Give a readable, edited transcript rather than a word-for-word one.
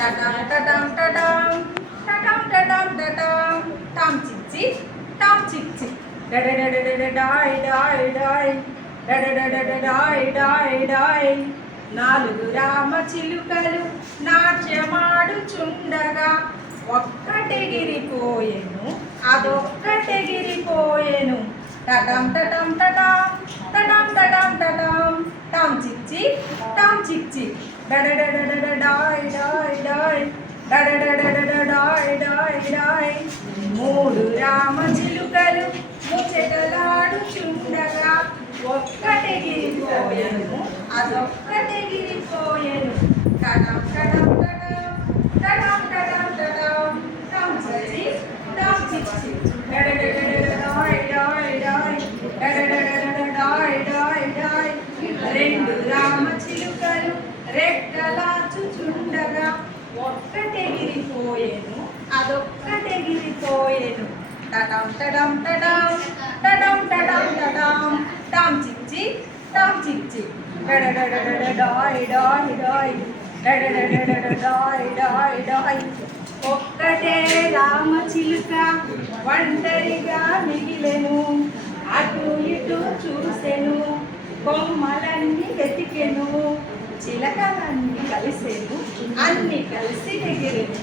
టటం టటం టటం టటం టటం టటం Tom చిచ్చి Tom చిచ్చి డడడడడడాయ్ die die డడడడడడాయ్ die die నాలుగు రామ చిలుకలు నాట్యమాడుచుండగా ఒక్కటెగిరిపోయెను అదొక్కటెగిరిపోయెను టటం టటం టటం టటం టటం టటం టామ్ చిచ్చి టామ్ చిచ్చి డడడడడడాయ్ డాయ్ డాయ్ డడడడడడాయ్ డాయ్ డాయ్ మూడు రామ చిలుకలు ముచ్చటలాడుచుండగా ఒక్కటెగిరిపోయెను అదొక్కటెగిరిపోయెను టటం టటం టటం టటం టటం టటం టామ్ చిచ్చి టామ్ చిచ్చి డడడడడడాయ్ డాయ్ డాయ్ డడడడడడాయ్ డాయ్ డాయ్ రెండు రామ చిలుకలు రెక్కలాచుచుండగా ఒక్కటెగిరిపోయెను అదొక్కటెగిరిపోయెను టటం టటం టటం టటం టటం టటం టామ్ చిచ్చి టామ్ చిచ్చి డడడడడడాయ్ డాయ్ డాయ్ డడడడడడాయ్ డాయ్ డాయ్ ఒక్కటే రామ చిలుక ఒంటరిగా మిగిలెను అటు ఇటు చూసెను కొమ్మలన్నీ వెతికెను చిలకలన్నీ కలిసెను అన్ని కలిసి ఎగిరెను